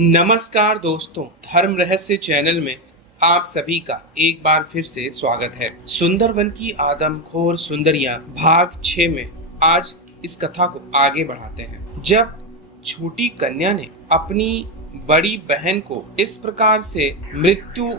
नमस्कार दोस्तों, धर्म रहस्य चैनल में आप सभी का एक बार फिर से स्वागत है। सुंदरवन की आदमखोर सुंदरियां भाग 6 में आज इस कथा को आगे बढ़ाते हैं। जब छोटी कन्या ने अपनी बड़ी बहन को इस प्रकार से मृत्यु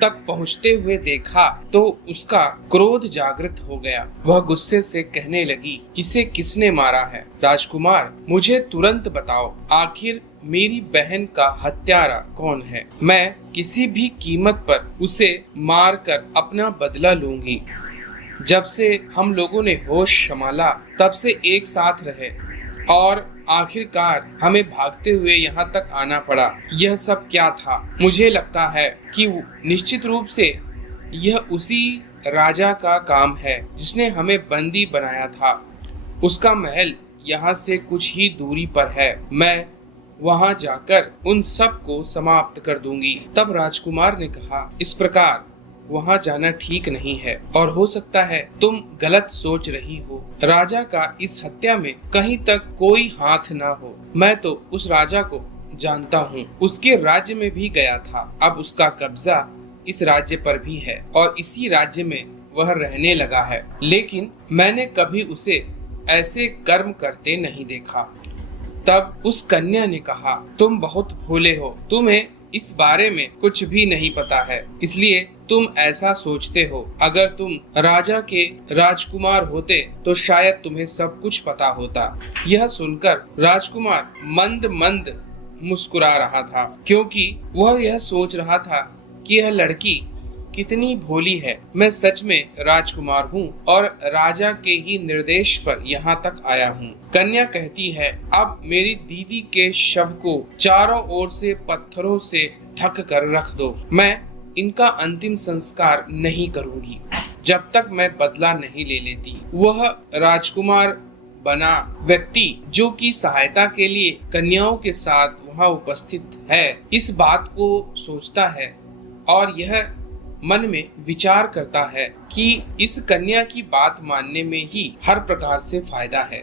तक पहुंचते हुए देखा तो उसका क्रोध जागृत हो गया। वह गुस्से से कहने लगी, इसे किसने मारा है? राजकुमार, मुझे तुरंत बताओ, आखिर मेरी बहन का हत्यारा कौन है? मैं किसी भी कीमत पर उसे मार कर अपना बदला लूंगी। जब से हम लोगों ने होश संभाला तब से एक साथ रहे और आखिरकार हमें भागते हुए यहाँ तक आना पड़ा। यह सब क्या था? मुझे लगता है कि निश्चित रूप से यह उसी राजा का काम है जिसने हमें बंदी बनाया था। उसका महल यहाँ से कुछ ही दूरी पर है। मैं वहाँ जाकर उन सब को समाप्त कर दूंगी। तब राजकुमार ने कहा, इस प्रकार वहाँ जाना ठीक नहीं है और हो सकता है तुम गलत सोच रही हो। राजा का इस हत्या में कहीं तक कोई हाथ ना हो। मैं तो उस राजा को जानता हूँ, उसके राज्य में भी गया था। अब उसका कब्जा इस राज्य पर भी है और इसी राज्य में वह रहने लगा है, लेकिन मैंने कभी उसे ऐसे कर्म करते नहीं देखा। तब उस कन्या ने कहा, तुम बहुत भोले हो, तुम्हें इस बारे में कुछ भी नहीं पता है, इसलिए तुम ऐसा सोचते हो। अगर तुम राजा के राजकुमार होते तो शायद तुम्हें सब कुछ पता होता। यह सुनकर राजकुमार मंद मंद मुस्कुरा रहा था, क्योंकि वह यह सोच रहा था कि यह लड़की कितनी भोली है। मैं सच में राजकुमार हूँ और राजा के ही निर्देश पर यहाँ तक आया हूँ। कन्या कहती है, अब मेरी दीदी के शव को चारों ओर से पत्थरों से ढक कर रख दो। मैं इनका अंतिम संस्कार नहीं करूंगी जब तक मैं बदला नहीं ले लेती। वह राजकुमार बना व्यक्ति जो कि सहायता के लिए कन्याओं के साथ वहाँ उपस्थित है, इस बात को सोचता है और यह मन में विचार करता है कि इस कन्या की बात मानने में ही हर प्रकार से फायदा है,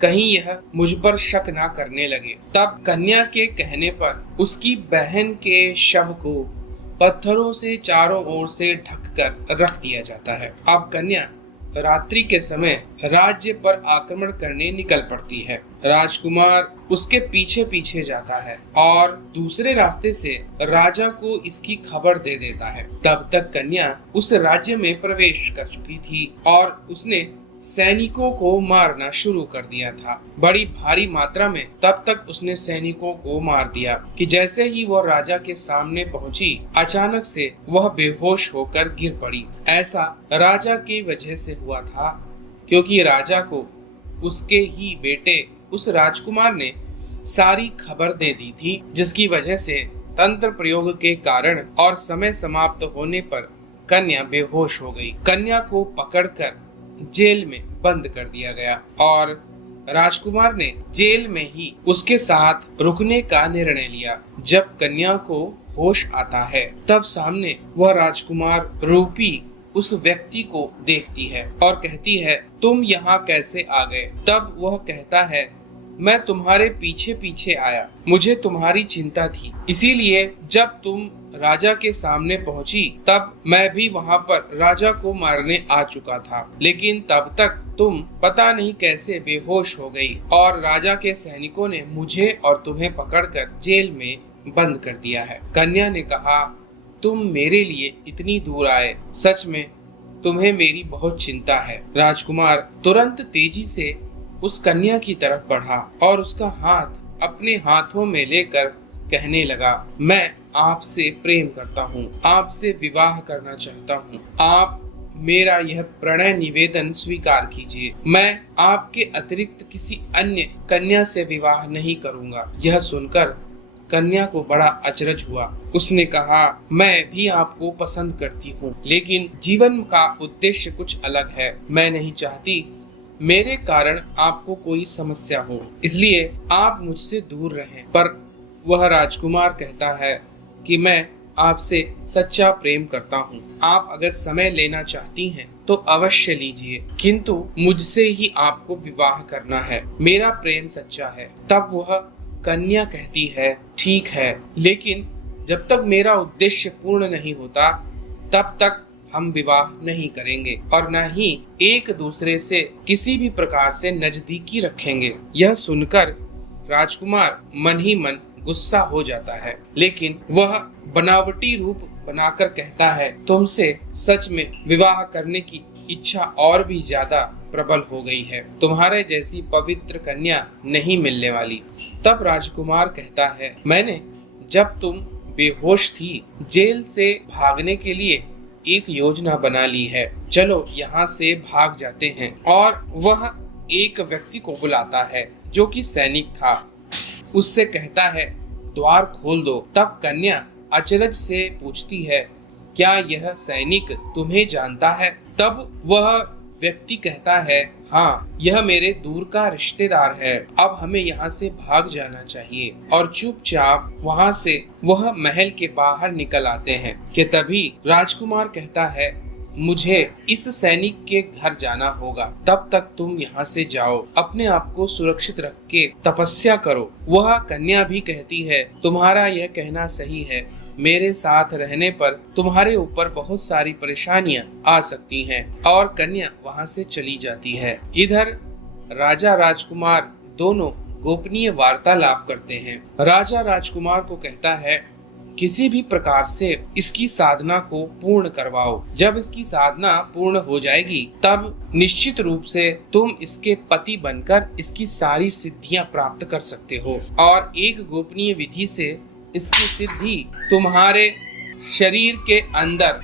कहीं यह मुझ पर शक ना करने लगे। तब कन्या के कहने पर उसकी बहन के शव को पत्थरों से चारों ओर से ढककर रख दिया जाता है। अब कन्या रात्रि के समय राज्य पर आक्रमण करने निकल पड़ती है। राजकुमार उसके पीछे पीछे जाता है और दूसरे रास्ते से राजा को इसकी खबर दे देता है। तब तक कन्या उस राज्य में प्रवेश कर चुकी थी और उसने सैनिकों को मारना शुरू कर दिया था, बड़ी भारी मात्रा में। तब तक उसने सैनिकों को मार दिया कि जैसे ही वह राजा के सामने पहुंची, अचानक से वह बेहोश होकर गिर पड़ी। ऐसा राजा की वजह से हुआ था क्योंकि राजा को उसके ही बेटे उस राजकुमार ने सारी खबर दे दी थी, जिसकी वजह से तंत्र प्रयोग के कारण और समय समाप्त होने पर कन्या बेहोश हो गई। कन्या को पकड़कर जेल में बंद कर दिया गया और राजकुमार ने जेल में ही उसके साथ रुकने का निर्णय लिया। जब कन्या को होश आता है तब सामने वह राजकुमार रूपी उस व्यक्ति को देखती है और कहती है, तुम यहाँ कैसे आ गए? तब वह कहता है, मैं तुम्हारे पीछे पीछे आया, मुझे तुम्हारी चिंता थी, इसीलिए जब तुम राजा के सामने पहुंची तब मैं भी वहां पर राजा को मारने आ चुका था, लेकिन तब तक तुम पता नहीं कैसे बेहोश हो गई और राजा के सैनिकों ने मुझे और तुम्हें पकड़कर जेल में बंद कर दिया है। कन्या ने कहा, तुम मेरे लिए इतनी दूर आए, सच में तुम्हें मेरी बहुत चिंता है। राजकुमार तुरंत तेजी से उस कन्या की तरफ बढ़ा और उसका हाथ अपने हाथों में लेकर कहने लगा, मैं आपसे प्रेम करता हूँ, आपसे विवाह करना चाहता हूँ। आप मेरा यह प्रणय निवेदन स्वीकार कीजिए। मैं आपके अतिरिक्त किसी अन्य कन्या से विवाह नहीं करूँगा। यह सुनकर कन्या को बड़ा अचरज हुआ। उसने कहा, मैं भी आपको पसंद करती हूँ, लेकिन जीवन का उद्देश्य कुछ अलग है। मैं नहीं चाहती मेरे कारण आपको कोई समस्या हो, इसलिए आप मुझसे दूर रहें। पर वह राजकुमार कहता है कि मैं आपसे सच्चा प्रेम करता हूँ। आप अगर समय लेना चाहती हैं तो अवश्य लीजिए, किंतु मुझसे ही आपको विवाह करना है। मेरा प्रेम सच्चा है। तब वह कन्या कहती है, ठीक है, लेकिन जब तक मेरा उद्देश्य पूर्ण नहीं होता तब तक हम विवाह नहीं करेंगे और न ही एक दूसरे से किसी भी प्रकार से नजदीकी रखेंगे। यह सुनकर राजकुमार मन ही मन गुस्सा हो जाता है, लेकिन वह बनावटी रूप बनाकर कहता है, तुमसे सच में विवाह करने की इच्छा और भी ज्यादा प्रबल हो गई है। तुम्हारे जैसी पवित्र कन्या नहीं मिलने वाली। तब राजकुमार कहता है, मैंने जब तुम बेहोश थी जेल से भागने के लिए एक योजना बना ली है। चलो यहाँ से भाग जाते हैं। और वह एक व्यक्ति को बुलाता है जो कि सैनिक था। उससे कहता है, द्वार खोल दो। तब कन्या अचरज से पूछती है, क्या यह सैनिक तुम्हें जानता है? तब वह व्यक्ति कहता है, हाँ, यह मेरे दूर का रिश्तेदार है। अब हमें यहाँ से भाग जाना चाहिए। और चुपचाप वहाँ से वह महल के बाहर निकल आते हैं कि तभी राजकुमार कहता है, मुझे इस सैनिक के घर जाना होगा। तब तक तुम यहाँ से जाओ, अपने आप को सुरक्षित रख के तपस्या करो। वह कन्या भी कहती है, तुम्हारा यह कहना सही है। मेरे साथ रहने पर तुम्हारे ऊपर बहुत सारी परेशानियां आ सकती हैं। और कन्या वहां से चली जाती है। इधर राजा राजकुमार दोनों गोपनीय वार्तालाप करते हैं। राजा राजकुमार को कहता है, किसी भी प्रकार से इसकी साधना को पूर्ण करवाओ। जब इसकी साधना पूर्ण हो जाएगी तब निश्चित रूप से तुम इसके पति बनकर इसकी सारी सिद्धियां प्राप्त कर सकते हो। और एक गोपनीय विधि से इसकी सिद्धि तुम्हारे शरीर के अंदर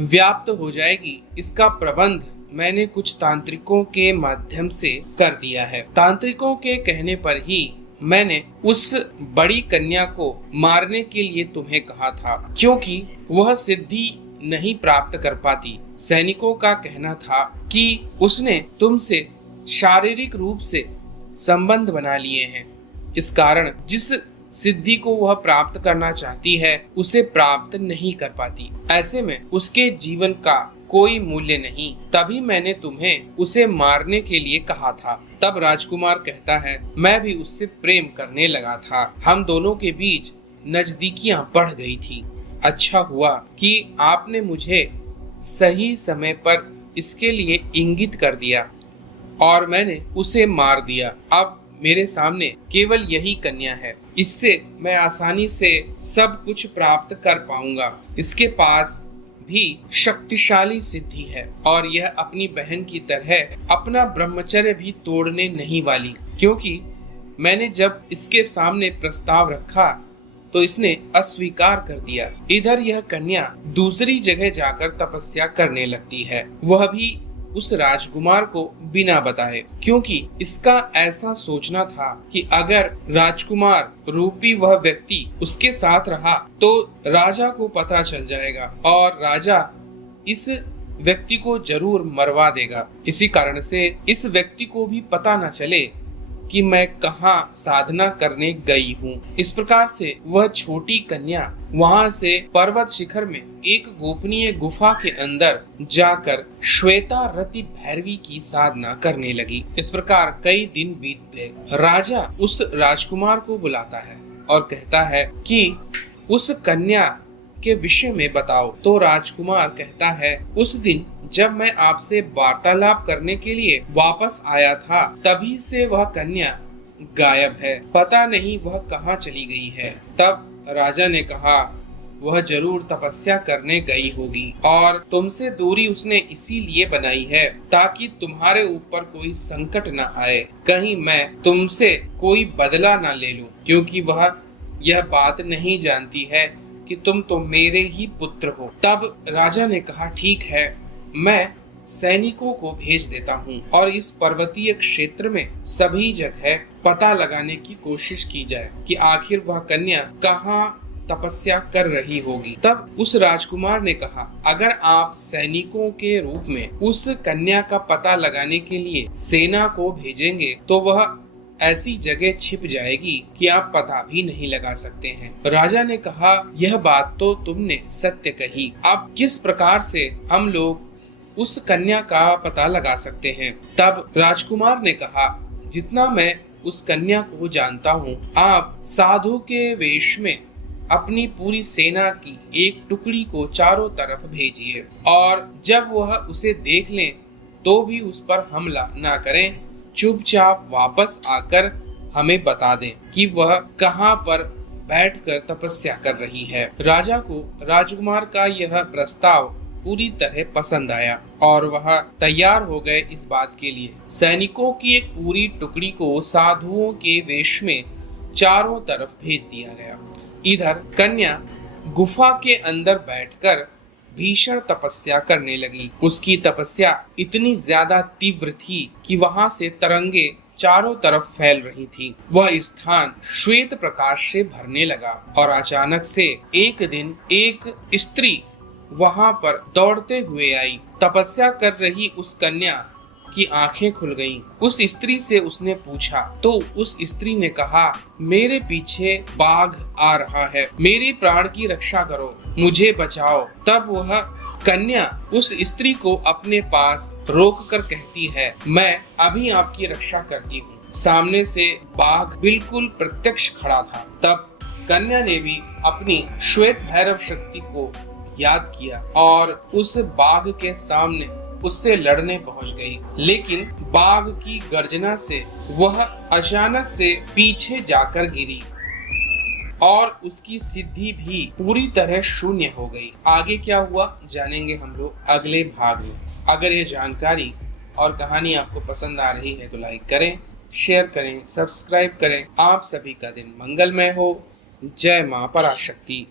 व्याप्त हो जाएगी। इसका प्रबंध मैंने कुछ तांत्रिकों के माध्यम से कर दिया है। तांत्रिकों के कहने पर ही मैंने उस बड़ी कन्या को मारने के लिए तुम्हें कहा था, क्योंकि वह सिद्धि नहीं प्राप्त कर पाती। सैनिकों का कहना था कि उसने तुमसे शारीरिक रूप से संबंध बना लिए हैं। इस कारण जिस सिद्धि को वह प्राप्त करना चाहती है उसे प्राप्त नहीं कर पाती। ऐसे में उसके जीवन का कोई मूल्य नहीं। तभी मैंने तुम्हें उसे मारने के लिए कहा था। तब राजकुमार कहता है, मैं भी उससे प्रेम करने लगा था। हम दोनों के बीच नजदीकियां बढ़ गई थी। अच्छा हुआ कि आपने मुझे सही समय पर इसके लिए इंगित कर दिया और मैंने उसे मार दिया। अब मेरे सामने केवल यही कन्या है। इससे मैं आसानी से सब कुछ प्राप्त कर पाऊंगा। इसके पास भी शक्तिशाली सिद्धि है और यह अपनी बहन की तरह अपना ब्रह्मचर्य भी तोड़ने नहीं वाली, क्योंकि मैंने जब इसके सामने प्रस्ताव रखा तो इसने अस्वीकार कर दिया। इधर यह कन्या दूसरी जगह जाकर तपस्या करने लगती है, वह भी उस राजकुमार को बिना बताए, क्योंकि इसका ऐसा सोचना था कि अगर राजकुमार रूपी वह व्यक्ति उसके साथ रहा तो राजा को पता चल जाएगा और राजा इस व्यक्ति को जरूर मरवा देगा। इसी कारण से इस व्यक्ति को भी पता न चले कि मैं कहाँ साधना करने गई हूँ। इस प्रकार से वह छोटी कन्या वहाँ से पर्वत शिखर में एक गोपनीय गुफा के अंदर जाकर श्वेता रति भैरवी की साधना करने लगी। इस प्रकार कई दिन बीत गए। राजा उस राजकुमार को बुलाता है और कहता है कि उस कन्या के विषय में बताओ। तो राजकुमार कहता है, उस दिन जब मैं आपसे वार्तालाप करने के लिए वापस आया था तभी से वह कन्या गायब है। पता नहीं वह कहाँ चली गई है। तब राजा ने कहा, वह जरूर तपस्या करने गई होगी और तुमसे दूरी उसने इसीलिए बनाई है ताकि तुम्हारे ऊपर कोई संकट न आए, कहीं मैं तुमसे कोई बदला न ले लूं, क्योंकि वह यह बात नहीं जानती है कि तुम तो मेरे ही पुत्र हो। तब राजा ने कहा, ठीक है, मैं सैनिकों को भेज देता हूँ और इस पर्वतीय क्षेत्र में सभी जगह पता लगाने की कोशिश की जाए कि आखिर वह कन्या कहाँ तपस्या कर रही होगी। तब उस राजकुमार ने कहा, अगर आप सैनिकों के रूप में उस कन्या का पता लगाने के लिए सेना को भेजेंगे तो वह ऐसी जगह छिप जाएगी कि आप पता भी नहीं लगा सकते हैं। राजा ने कहा, यह बात तो तुमने सत्य कही। अब किस प्रकार से हम लोग उस कन्या का पता लगा सकते हैं? तब राजकुमार ने कहा, जितना मैं उस कन्या को जानता हूँ। आप साधु के वेश में अपनी पूरी सेना की एक टुकड़ी को चारों तरफ भेजिए और जब वह उसे देख लें तो भी उस पर हमला ना करें, चुपचाप वापस आकर हमें बता दें कि वह कहाँ पर बैठकर तपस्या कर रही है। राजा को राजकुमार का यह प्रस्ताव पूरी तरह पसंद आया और वह तैयार हो गए इस बात के लिए। सैनिकों की एक पूरी टुकड़ी को साधुओं के वेश में चारों तरफ भेज दिया गया। इधर कन्या गुफा के अंदर बैठकर भीषण तपस्या करने लगी। उसकी तपस्या इतनी ज्यादा तीव्र थी कि वहां से तरंगे चारों तरफ फैल रही थी। वह स्थान श्वेत प्रकाश से भरने लगा और अचानक से एक दिन एक स्त्री वहां पर दौड़ते हुए आई। तपस्या कर रही उस कन्या की आंखें खुल गईं। उस स्त्री से उसने पूछा तो उस स्त्री ने कहा, मेरे पीछे बाघ आ रहा है, मेरे प्राण की रक्षा करो, मुझे बचाओ। तब वह कन्या उस स्त्री को अपने पास रोक कर कहती है, मैं अभी आपकी रक्षा करती हूँ। सामने से बाघ बिल्कुल प्रत्यक्ष खड़ा था। तब कन्या ने भी अपनी श्वेत भैरव शक्ति को याद किया और उस बाघ के सामने उससे लड़ने पहुंच गई। लेकिन बाघ की गर्जना से वह अचानक से पीछे जाकर गिरी और उसकी सिद्धि भी पूरी तरह शून्य हो गई। आगे क्या हुआ जानेंगे हम लोग अगले भाग में। अगर ये जानकारी और कहानी आपको पसंद आ रही है तो लाइक करें, शेयर करें, सब्सक्राइब करें। आप सभी का दिन मंगलमय हो। जय मां पराशक्ति।